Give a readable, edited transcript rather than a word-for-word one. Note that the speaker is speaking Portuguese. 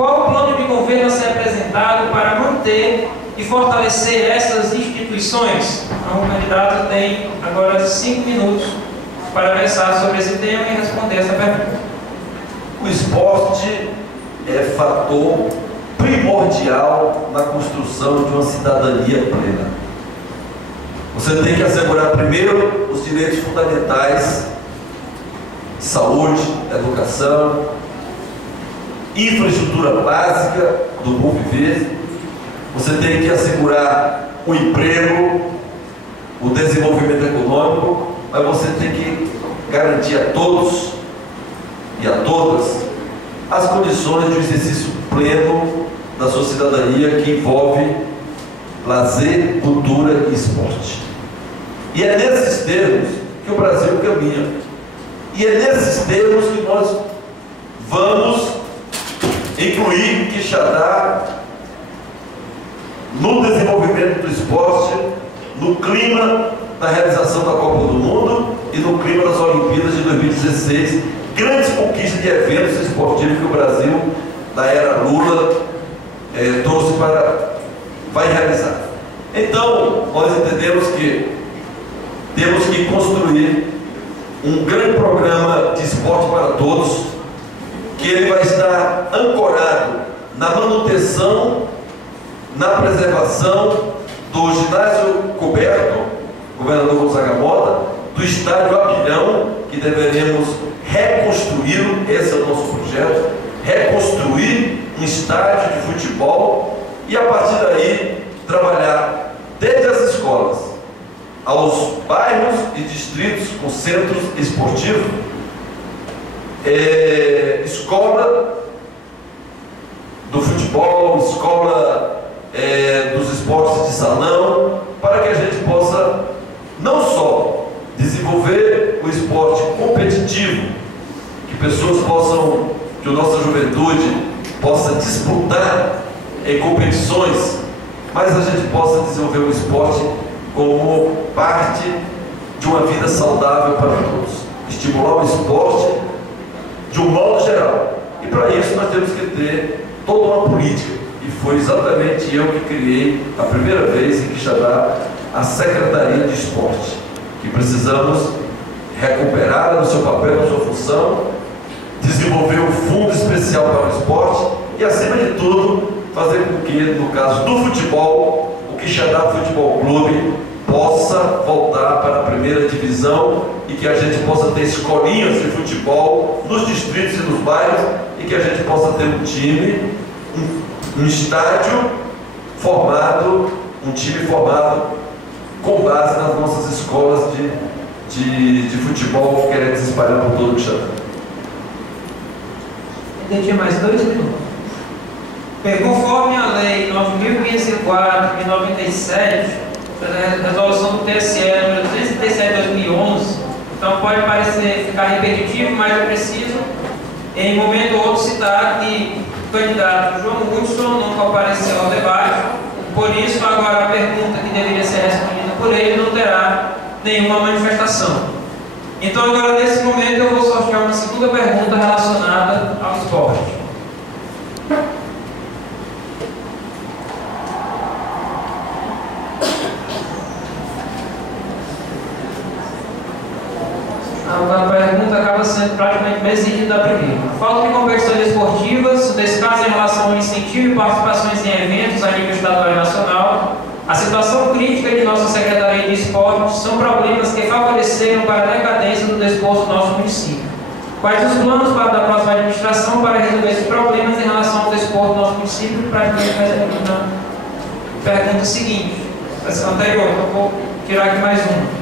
Qual o plano de governo a ser apresentado para manter e fortalecer essas instituições? Então, o candidato tem agora 5 minutos para versar sobre esse tema e responder essa pergunta. O esporte é fator primordial na construção de uma cidadania plena. Você tem que assegurar primeiro os direitos fundamentais: saúde, educação, infraestrutura básica do bom viver. Você tem que assegurar o emprego, o desenvolvimento econômico, mas você tem que garantir a todos e a todas as condições de um exercício pleno da sua cidadania, que envolve lazer, cultura e esporte. E é nesses termos que o Brasil caminha. E é nesses termos que nós vamos incluir Quixadá no desenvolvimento do esporte, no clima da realização da Copa do Mundo e no clima das Olimpíadas de 2016, grandes conquistas de eventos esportivos que o Brasil, da era Lula, vai realizar. Então, nós entendemos que temos que construir um grande programa de esporte para todos, que ele vai estar ancorado na manutenção, na preservação do ginásio coberto, governador Gonzaga Mota, do estádio Abelhão, que deveremos reconstruí-lo. Esse é o nosso projeto: reconstruir um estádio de futebol, e a partir daí trabalhar desde as escolas aos bairros e distritos com centros esportivos, escola do futebol, escola dos esportes de salão, para que a gente possa não só desenvolver o esporte competitivo, que pessoas possam, que a nossa juventude possa disputar em competições, mas a gente possa desenvolver o esporte como parte de uma vida saudável para todos, estimular o esporte de um modo geral. E para isso nós temos que ter toda uma política, e foi exatamente eu que criei a primeira vez em Quixadá a Secretaria de Esporte, que precisamos recuperar no seu papel, na sua função, desenvolver um fundo especial para o esporte e, acima de tudo, fazer com que, no caso do futebol, o Quixadá Futebol Clube possa voltar para a primeira divisão, e que a gente possa ter escolinhas de futebol nos distritos e nos bairros, e que a gente possa ter um time, um estádio formado, um time formado com base nas nossas escolas de futebol, querendo se espalhar por todo o Quixadá. Entendi, mais 2 minutos. Conforme a Lei 9.504 de 97, a resolução do TSE número 337 de 2011, então pode parecer ficar repetitivo, mas eu preciso, em momento ou outro, citar que o candidato João Hudson não compareceu ao debate, por isso agora a pergunta que deveria ser respondida por ele não terá nenhuma manifestação. Então agora, nesse momento, eu vou sortear uma segunda pergunta relacionada ao esporte. A pergunta acaba sendo praticamente exigida da primeira. Falta de competições esportivas, descaso em relação ao incentivo e participações em eventos a nível estadual e nacional, a situação crítica de nossa Secretaria de Esporte são problemas que favoreceram para a decadência do desporto do nosso município. Quais os planos para a próxima administração para resolver esses problemas em relação ao desporto do nosso município? Praticamente na pergunta seguinte, essa anterior, então vou tirar aqui mais uma.